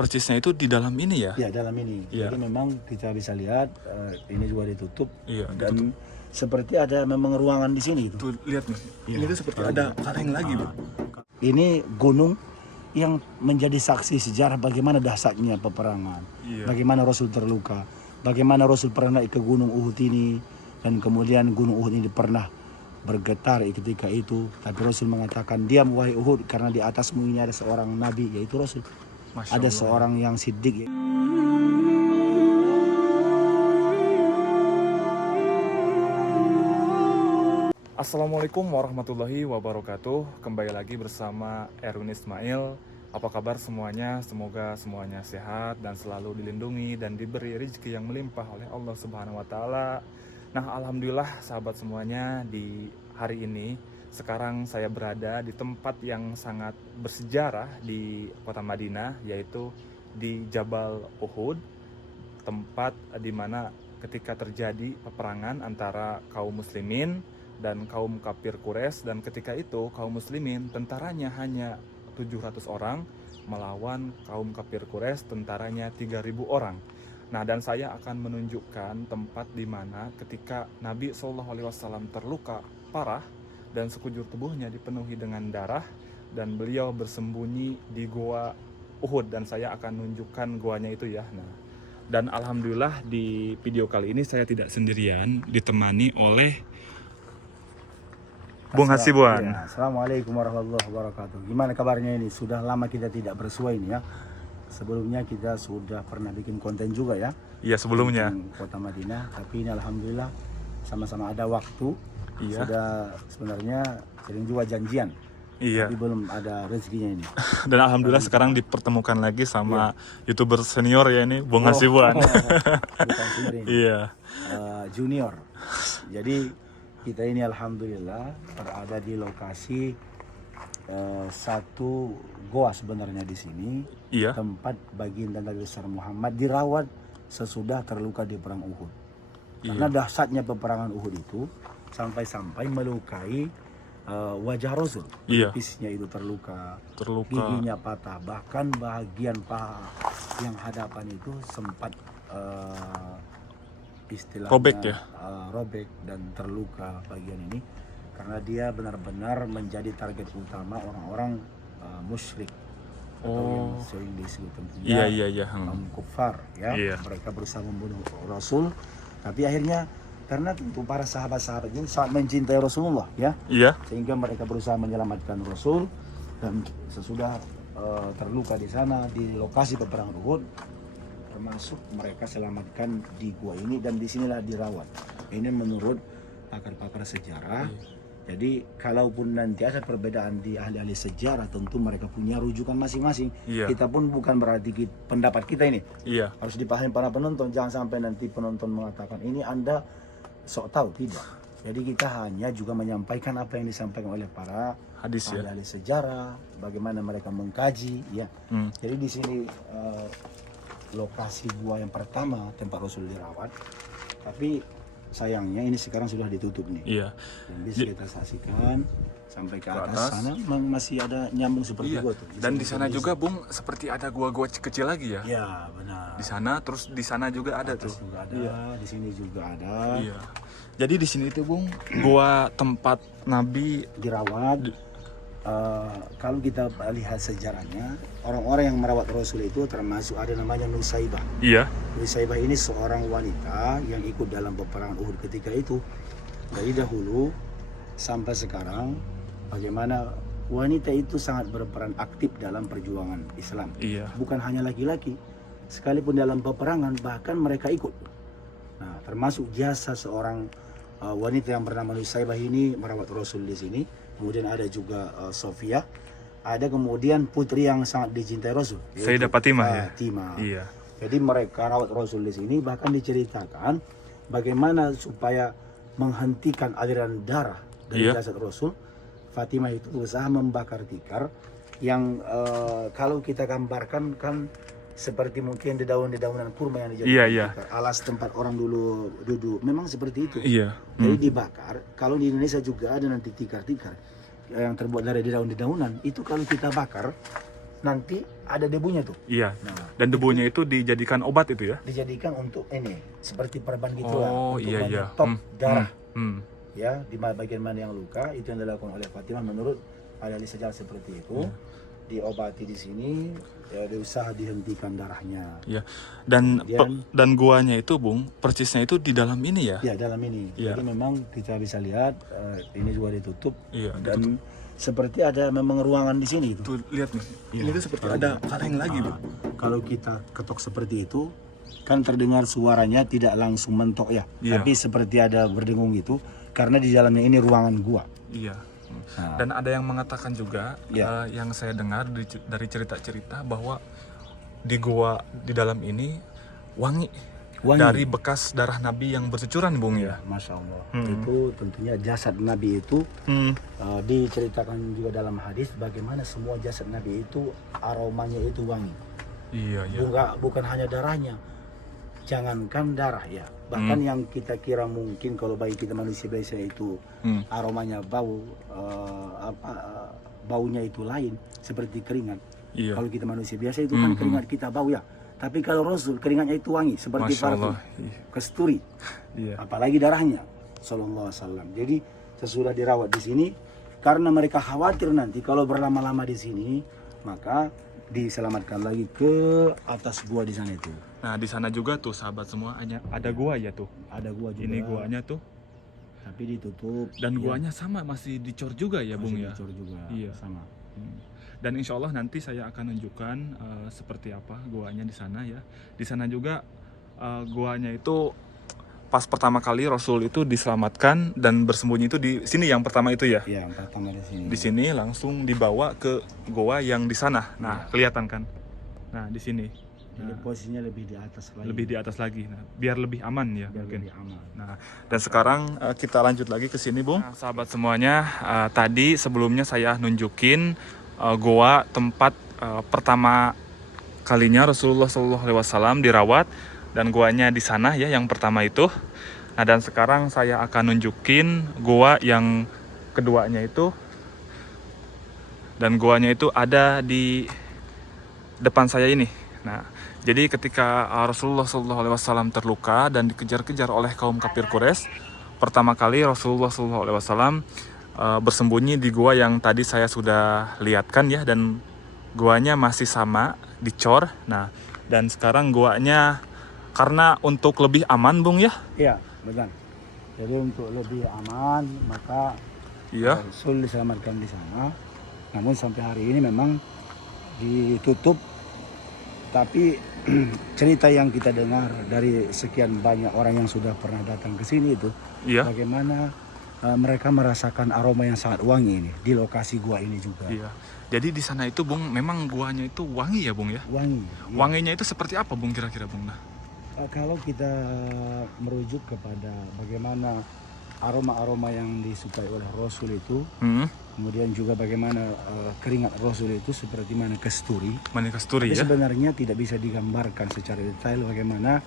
percisnya itu di dalam ini ya? Ya, dalam ini. Iya. Jadi memang kita bisa lihat ini juga ditutup. Iya, Dan seperti ada memang ruangan di sini. Tuh lihat nih, Iya. ini tuh seperti ada kaleng lagi, Bu. Ini gunung yang menjadi saksi sejarah bagaimana dahsyatnya peperangan. Iya. Bagaimana Rasul terluka. Bagaimana Rasul pernah naik ke gunung Uhud ini. Dan kemudian gunung Uhud ini pernah bergetar ketika itu. Tapi Rasul mengatakan, diam wahai Uhud, karena di atasmu ini ada seorang nabi, yaitu Rasul. Masya Ada Allah. seorang yang siddiq. Assalamualaikum warahmatullahi wabarakatuh. Kembali lagi bersama Erwin Ismail. Apa kabar semuanya? Semoga semuanya sehat dan selalu dilindungi dan diberi rezeki yang melimpah oleh Allah Subhanahu wa taala. Nah, alhamdulillah sahabat semuanya, di hari ini sekarang saya berada di tempat yang sangat bersejarah di Kota Madinah, yaitu di Jabal Uhud, tempat di mana ketika terjadi peperangan antara kaum muslimin dan kaum kafir Quraisy, dan ketika itu kaum muslimin tentaranya hanya 700 orang melawan kaum kafir Quraisy tentaranya 3000 orang. Nah, dan saya akan menunjukkan tempat di mana ketika Nabi SAW terluka parah dan sekujur tubuhnya dipenuhi dengan darah dan beliau bersembunyi di gua Uhud, dan saya akan menunjukkan guanya itu ya. Nah, dan alhamdulillah di video kali ini saya tidak sendirian, ditemani oleh Bung Hasibuan. Ya, Assalamualaikum warahmatullahi wabarakatuh. Gimana kabarnya ini? Sudah lama kita tidak bersua ini ya. Sebelumnya kita sudah pernah bikin konten juga ya. Iya, sebelumnya. Di Kota Madinah. Tapi ini alhamdulillah sama-sama ada waktu. Iya. Sudah sebenarnya sering juga janjian. Iya. Tapi belum ada rezekinya ini. Dan alhamdulillah sekarang dipertemukan lagi sama YouTuber senior ya ini, Bung Hasibuan. Bukan senior ini. Iya. Junior. Jadi kita ini alhamdulillah berada di lokasi satu goa sebenarnya di sini. Iya. Tempat baginda Nabi besar Muhammad dirawat sesudah terluka di perang Uhud. Karena dahsyatnya peperangan Uhud itu sampai-sampai melukai wajah Rasul. Iya. Pelipisnya itu terluka, Terluka. giginya patah, bahkan bagian paha yang hadapan itu sempat istilahnya Robek ya? Robek dan terluka bagian ini karena dia benar-benar menjadi target utama orang-orang musyrik atau yang sering disebut tentunya Iya. kaum kufar ya. Iya. Mereka berusaha membunuh Rasul, tapi akhirnya karena tentu para sahabat-sahabat ini sangat mencintai Rasulullah ya, Iya. sehingga mereka berusaha menyelamatkan Rasul. Dan sesudah terluka di sana di lokasi peperangan Uhud, termasuk mereka selamatkan di gua ini dan disinilah dirawat. Ini menurut pakar-pakar sejarah. Jadi kalaupun nanti ada perbedaan di ahli-ahli sejarah, tentu mereka punya rujukan masing-masing. Iya. Kita pun bukan berarti pendapat kita ini Iya. harus dipahami para penonton. Jangan sampai nanti penonton mengatakan ini Anda sok tahu, tidak. Jadi kita hanya juga menyampaikan apa yang disampaikan oleh para Hadis ya. ahli-ahli sejarah, bagaimana mereka mengkaji ya. Jadi di sini lokasi gua yang pertama tempat Rasul dirawat, tapi sayangnya ini sekarang sudah ditutup nih. Iya. Dan bisa kita saksikan sampai ke atas sana masih ada nyambung seperti Iya. gua tuh. Dan di sana juga, Bung, seperti ada gua-gua kecil lagi ya. Ya benar. Di sana, terus di sana juga ada tuh. Juga ada, di sini juga ada. Iya. Jadi di sini tuh, Bung, gua tempat Nabi Dirawat. Kalau kita lihat sejarahnya, orang-orang yang merawat Rasul itu termasuk ada namanya Nusaibah. Iya. Nusaibah ini seorang wanita yang ikut dalam peperangan Uhud ketika itu. Dari dahulu sampai sekarang, bagaimana wanita itu sangat berperan aktif dalam perjuangan Islam. Iya. Bukan hanya laki-laki, sekalipun dalam peperangan bahkan mereka ikut. Nah, termasuk jasa seorang wanita yang bernama Nusaibah ini merawat Rasul di sini. Kemudian ada juga Sofia, ada kemudian putri yang sangat dicintai Rasul, Sayyidah Fatimah ya. Fatimah. Iya. Jadi mereka rawat Rasul di sini, bahkan diceritakan bagaimana supaya menghentikan aliran darah dari jasad Rasul. Fatimah itu berusaha membakar tikar yang kalau kita gambarkan kan seperti mungkin dedaunan kurma yang dijadikan tikar, alas tempat orang dulu duduk, memang seperti itu. Iya. Jadi dibakar. Kalau di Indonesia juga ada nanti tikar-tikar yang terbuat dari dedaunan. Itu kalau kita bakar, nanti ada debunya tuh. Iya. Nah, Dan debunya itu dijadikan obat itu ya? dijadikan untuk ini seperti perban gitu Oh, untuk iya, iya. menyetop darah. Hmm. Ya, di bagian mana yang luka itu yang dilakukan oleh Fatimah menurut ahli sejarah seperti itu. Diobati di sini, ya diusaha dihentikan darahnya. Iya. Dan Kemudian- dan guanya itu, Bung, persisnya itu di dalam ini ya? Ya, dalam ini. Iya. Jadi memang kita bisa lihat ini juga ditutup Iya. dan seperti ada memang ruangan di sini itu. Tuh lihat nih. Iya. Ini tuh seperti ada kaleng lagi, Bung. Kalau kita ketok seperti itu, kan terdengar suaranya tidak langsung mentok ya, Iya. tapi seperti ada berdengung gitu, karena di dalamnya ini ruangan gua. Iya. Nah, Dan ada yang mengatakan juga, Iya. yang saya dengar dari cerita-cerita bahwa di gua di dalam ini wangi, wangi. dari bekas darah Nabi yang bercucuran, Bung ya. Masya Allah. Hmm. Itu tentunya jasad Nabi itu Hmm. diceritakan juga dalam hadis bagaimana semua jasad Nabi itu aromanya itu wangi. Iya, iya. Bukan hanya darahnya, jangankan darah ya, bahkan yang kita kira mungkin kalau bagi kita manusia biasa itu Hmm. aromanya bau, baunya itu lain seperti keringat. Iya. Kalau kita manusia biasa itu kan keringat kita bau ya, tapi kalau Rasul keringatnya itu wangi seperti Masya parfum, Allah. kasturi, Iya. apalagi darahnya Sallallahu Alaihi Wasallam. Jadi sesudah dirawat di sini karena mereka khawatir nanti kalau berlama-lama di sini maka diselamatkan lagi ke atas gua di sana itu. Nah, di sana juga tuh sahabat semua ada gua ya tuh. Ada gua juga. Ini guanya tuh. tapi ditutup. Dan ya, guanya sama masih dicor juga ya, Bung masih ya. dicor juga. Iya. Sama. Dan insya Allah nanti saya akan tunjukkan seperti apa guanya di sana ya. Di sana juga guanya itu pas pertama kali Rasul itu diselamatkan dan bersembunyi itu di sini yang pertama itu ya. Iya, yang pertama di sini. Di sini langsung dibawa ke goa yang di sana. Nah, kelihatan kan? Nah, di sini. Jadi posisinya lebih di atas lagi. Lebih di atas lagi. Nah, biar lebih aman ya Biar mungkin. lebih aman. Nah, dan sekarang kita lanjut lagi ke sini, Bung. Nah, sahabat semuanya, tadi sebelumnya saya nunjukin goa tempat pertama kalinya Rasulullah SAW dirawat dan goanya di sana ya, yang pertama itu. Nah, dan sekarang saya akan nunjukin goa yang keduanya itu. Dan goanya itu ada di depan saya ini. Nah, jadi ketika Rasulullah SAW terluka dan dikejar-kejar oleh kaum kafir Quraisy, pertama kali Rasulullah SAW bersembunyi di gua yang tadi saya sudah lihatkan ya, dan guanya masih sama dicor. Nah, dan sekarang guanya karena untuk lebih aman, Bung ya. Iya, benar. Jadi untuk lebih aman maka Iya. Rasul diselamatkan di sana. Namun sampai hari ini memang ditutup. Tapi cerita yang kita dengar dari sekian banyak orang yang sudah pernah datang ke sini itu, Iya. bagaimana mereka merasakan aroma yang sangat wangi ini di lokasi gua ini juga. Iya. Jadi di sana itu, Bung, memang guanya itu wangi ya, Bung ya. Wangi. Iya. Wanginya itu seperti apa, Bung, kira-kira, Bung? Nah. Kalau kita merujuk kepada bagaimana aroma-aroma yang disukai oleh Rasul itu, kemudian juga bagaimana keringat Rasul itu seperti mana kasturi. Mani kasturi Tapi ya. sebenarnya tidak bisa digambarkan secara detail bagaimana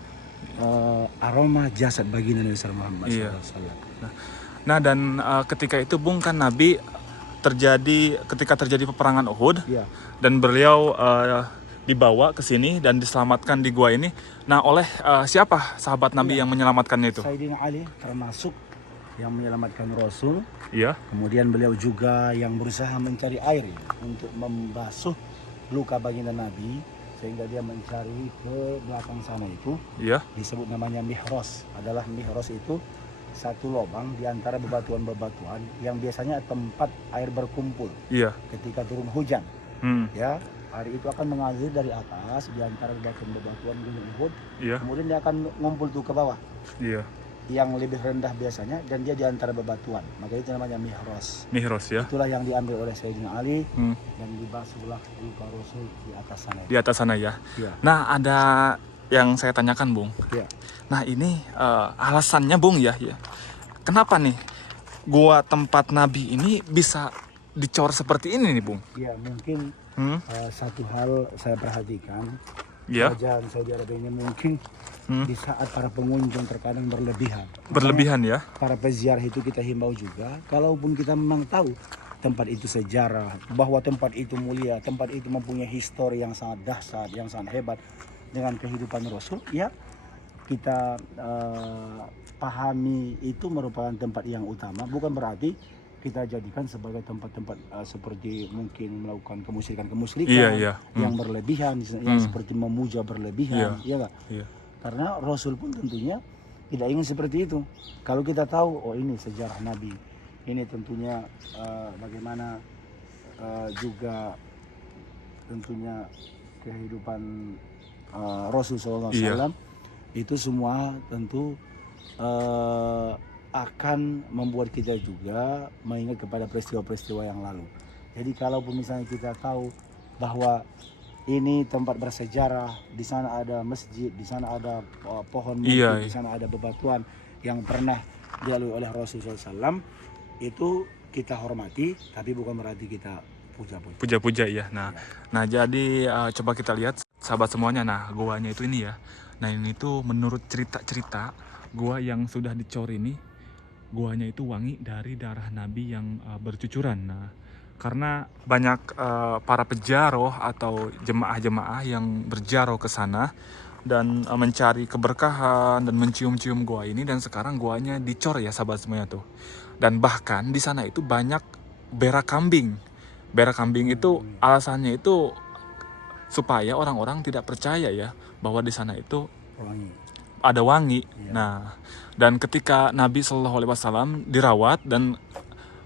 aroma jasad baginda Nabi Muhammad Iya. SAW. Nah, dan ketika itu, Bung, kan Nabi ketika terjadi peperangan Uhud, Iya. dan beliau dibawa ke sini dan diselamatkan di gua ini. Nah, oleh siapa sahabat Nabi yang menyelamatkannya itu? Sayyidina Ali termasuk yang menyelamatkan Rasul. Iya. Kemudian beliau juga yang berusaha mencari air untuk membasuh luka baginda Nabi, sehingga dia mencari ke belakang sana itu. Iya. Disebut namanya mihros. Adalah mihros itu satu lubang di antara bebatuan-bebatuan yang biasanya tempat air berkumpul Iya. ketika turun hujan. Ya. Ya, air itu akan mengalir dari atas di antara bebatuan-bebatuan gunung Uhud. Iya. Kemudian dia akan ngumpul tuh ke bawah. Iya. Yang lebih rendah biasanya dan dia di antara bebatuan. Maka itu namanya mihros. Mihros ya. Itulah yang diambil oleh Sayyidina Ali Hmm. dan dibasuhlah luka Rasul di atas sana. Di atas sana ya. Iya. Nah, ada yang saya tanyakan, Bung. Iya. Nah, ini alasannya, Bung ya. Kenapa nih gua tempat Nabi ini bisa dicor seperti ini nih, Bung? Ya, mungkin satu hal saya perhatikan, Ya. kerajaan Saudi Arabia ini mungkin di saat para pengunjung terkadang berlebihan. Berlebihan ya. Para peziarah itu kita himbau juga, kalaupun kita memang tahu tempat itu sejarah, bahwa tempat itu mulia, tempat itu mempunyai histori yang sangat dahsyat, yang sangat hebat dengan kehidupan Rasul, ya kita pahami itu merupakan tempat yang utama. Bukan berarti kita jadikan sebagai tempat-tempat seperti mungkin melakukan kemusyrikan yang berlebihan, yang seperti memuja berlebihan, ya nggak? Karena Rasul pun tentunya tidak ingin seperti itu. Kalau kita tahu, oh ini sejarah Nabi, ini tentunya bagaimana juga tentunya kehidupan Rasul SAW, itu semua tentu akan membuat kita juga mengingat kepada peristiwa-peristiwa yang lalu. Jadi kalau misalnya kita tahu bahwa ini tempat bersejarah, di sana ada masjid, di sana ada pohon mungkin, di sana ada bebatuan yang pernah dilalui oleh Rasulullah SAW, itu kita hormati, tapi bukan berarti kita puja-puja ya. Nah jadi coba kita lihat sahabat semuanya. Nah goanya itu ini ya. Nah ini tuh menurut cerita-cerita gua yang sudah dicor ini, guanya itu wangi dari darah Nabi yang bercucuran. Nah, karena banyak para pejaroh atau jemaah-jemaah yang berjaroh ke sana dan mencari keberkahan dan mencium-cium gua ini, dan sekarang guanya dicor ya sahabat semuanya tuh. Dan bahkan di sana itu banyak berak kambing. Berak kambing itu alasannya itu supaya orang-orang tidak percaya ya bahwa di sana itu ada wangi. Nah, dan ketika Nabi Shallallahu Alaihi Wasallam dirawat dan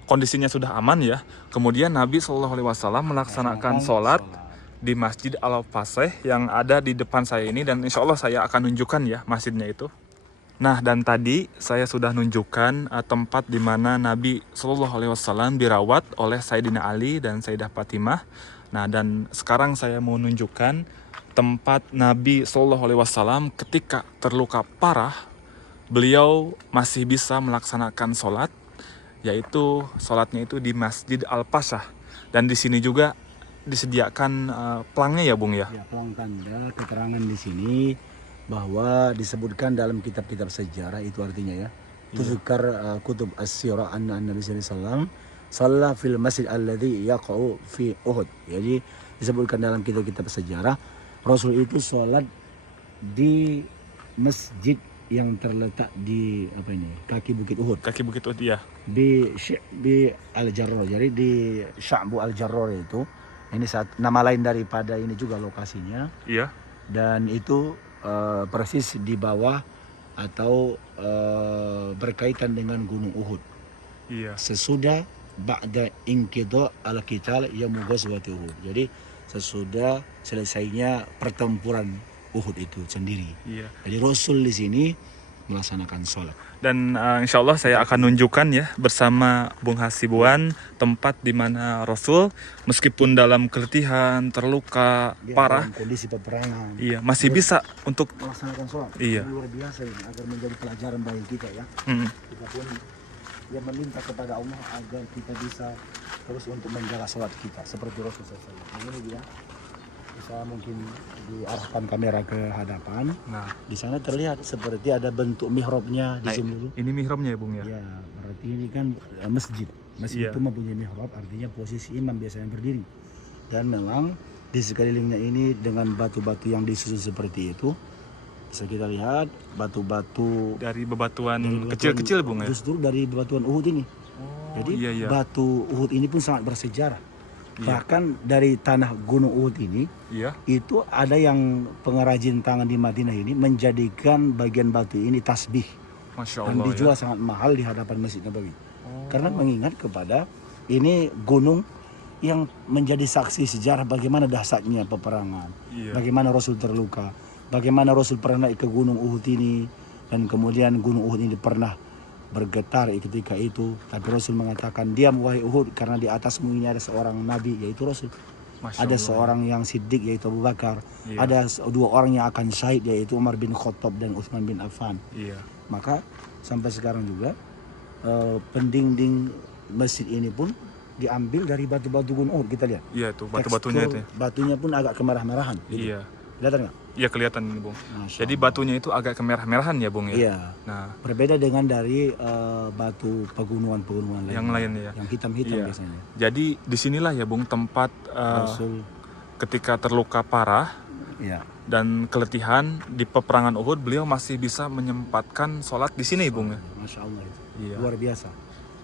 kondisinya sudah aman ya, kemudian Nabi Shallallahu Alaihi Wasallam melaksanakan sholat di Masjid Al-Fasih yang ada di depan saya ini, dan insya Allah saya akan nunjukkan ya masjidnya itu. Nah, dan tadi saya sudah nunjukkan tempat di mana Nabi Shallallahu Alaihi Wasallam dirawat oleh Sayyidina Ali dan Sayyidah Fatimah. Nah, dan sekarang saya mau nunjukkan tempat Nabi Shallallahu Alaihi Wasallam ketika terluka parah, beliau masih bisa melaksanakan sholat, yaitu sholatnya itu di Masjid Al-Fasih. Dan di sini juga disediakan pelangnya ya Bung ya? Ya, pelang tanda keterangan di sini bahwa disebutkan dalam kitab-kitab sejarah, itu artinya ya, tuzkar kutub as-sirah anna Nabi sallallahu alaihi wasallam shalla fil masjid alladhi yaqa'u fi Uhud. Jadi disebutkan dalam kitab-kitab sejarah Rasul itu sholat di masjid yang terletak di kaki bukit Uhud. Kaki bukit Uhud ya. Di Al-Jarrah. Jadi di Sya'bu Al-Jarrah itu, ini nama lain daripada ini juga lokasinya. Iya. Dan itu persis di bawah atau berkaitan dengan Gunung Uhud. Iya. Sesudah ba'da inqidha al-qital yaum ghazwati Uhud. Jadi sesudah selesainya pertempuran Uhud itu sendiri. Iya. Jadi Rasul di sini melaksanakan sholat. Dan insya Allah saya akan nunjukkan ya bersama Bung Hasibuan tempat di mana Rasul meskipun dalam keletihan, terluka parah, dalam kondisi peperangan, iya masih bisa untuk melaksanakan sholat. Iya. Luar biasa ini, agar menjadi pelajaran bagi kita ya. Kita pun ya meminta kepada Allah agar kita bisa terus untuk menjaga sholat kita seperti Rasul SAW. Ini dia, bisa mungkin diarahkan kamera ke hadapan. Nah, di sana terlihat seperti ada bentuk mihrabnya di zoom dulu. Ini mihrabnya ya Bung ya? Ya, berarti ini kan masjid. Masjid itu mempunyai mihrab, artinya posisi imam biasanya berdiri. Dan memang di sekelilingnya ini dengan batu-batu yang disusun seperti itu, bisa kita lihat batu-batu dari bebatuan kecil-kecil Bung ya? Justru dari bebatuan Uhud ini. Jadi batu Uhud ini pun sangat bersejarah. Bahkan dari tanah Gunung Uhud ini, itu ada yang pengrajin tangan di Madinah ini menjadikan bagian batu ini tasbih. Masya Allah, dan dijual sangat mahal di hadapan Masjid Nabawi. Karena mengingat kepada ini gunung yang menjadi saksi sejarah bagaimana dahsyatnya peperangan, bagaimana Rasul terluka, bagaimana Rasul pernah naik ke Gunung Uhud ini, dan kemudian Gunung Uhud ini pernah bergetar ketika itu, tapi Rasul mengatakan, diam wahai Uhud, karena di atasmu ini ada seorang Nabi, yaitu Rasul. Ada seorang yang siddiq, yaitu Abu Bakar. Ada dua orang yang akan syahid, yaitu Umar bin Khattab dan Utsman bin Affan. Maka sampai sekarang juga pendinding masjid ini pun diambil dari batu-batu Gunung Uhud, kita lihat. Iya tuh batu-batunya itu. Batunya pun agak kemerah-merahan. Gitu. Kelihatan nggak? Iya kelihatan ini Bung. Masya Jadi Allah. batunya itu agak kemerah-merahan ya Bung ya. Iya. Nah, Berbeda dengan dari batu pegunungan-pegunungan lain. yang lain ya. Yang hitam-hitam Iya. biasanya. Jadi disinilah ya Bung tempat Rasul. ketika terluka parah Iya. dan keletihan di peperangan Uhud, beliau masih bisa menyempatkan sholat di sini Bung ya. Masya Allah itu. Iya. Luar biasa.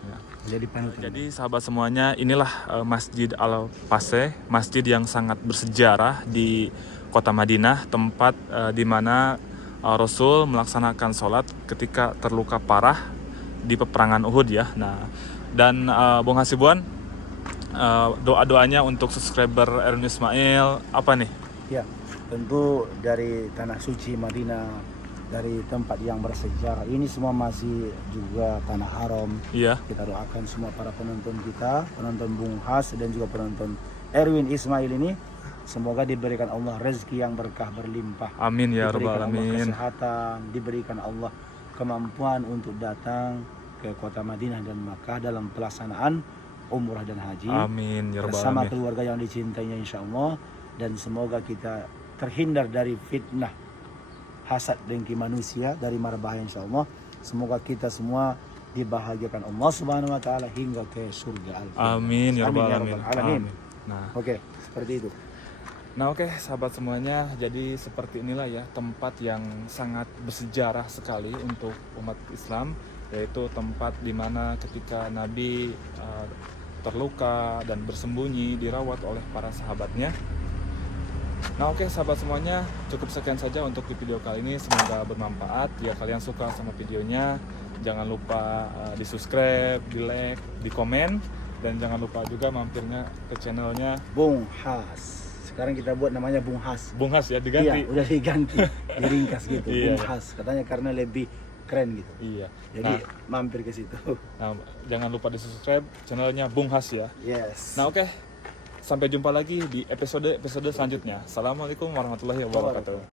Ya. Jadi panutan. Jadi sahabat semuanya, inilah Masjid Al-Faseh, masjid yang sangat bersejarah di kota Madinah, tempat di mana Rasul melaksanakan sholat ketika terluka parah di peperangan Uhud ya. Nah, dan Bung Hasibuan, doa-doanya untuk subscriber Erwin Ismail apa nih? Ya, tentu dari tanah suci Madinah, dari tempat yang bersejarah ini semua masih juga tanah haram. Iya. Kita doakan semua para penonton kita, penonton Bung Has dan juga penonton Erwin Ismail ini, semoga diberikan Allah rezeki yang berkah berlimpah. Amin ya rabbal Diberikan Allah alamin. kesehatan, diberikan Allah kemampuan untuk datang ke kota Madinah dan Makkah dalam pelaksanaan umrah dan haji. Amin ya rabbal Bersama alamin. keluarga yang dicintainya insya Allah, dan semoga kita terhindar dari fitnah hasad dengki manusia, dari mara bahaya insya Allah. Semoga kita semua dibahagiakan Allah Subhanahu wa taala hingga ke surga al-firdaus. Amin ya rabbal alamin. alamin. Amin. Nah, Oke, seperti itu. Nah oke sahabat semuanya, jadi seperti inilah ya tempat yang sangat bersejarah sekali untuk umat Islam, yaitu tempat dimana ketika Nabi terluka dan bersembunyi dirawat oleh para sahabatnya. Nah oke sahabat semuanya, cukup sekian saja untuk di video kali ini, semoga bermanfaat. Jika kalian suka sama videonya, jangan lupa di subscribe, di like, di komen, dan jangan lupa juga mampirnya ke channelnya Bung Has. Sekarang kita buat namanya Bung Has. Bung Has ya, diganti. Iya, udah diganti, diringkas gitu. Iya. Bung Has, katanya karena lebih keren gitu. Iya. Jadi mampir ke situ. Nah, jangan lupa di subscribe channelnya Bung Has ya. Yes. Nah oke, sampai jumpa lagi di episode selanjutnya. Assalamualaikum warahmatullahi wabarakatuh.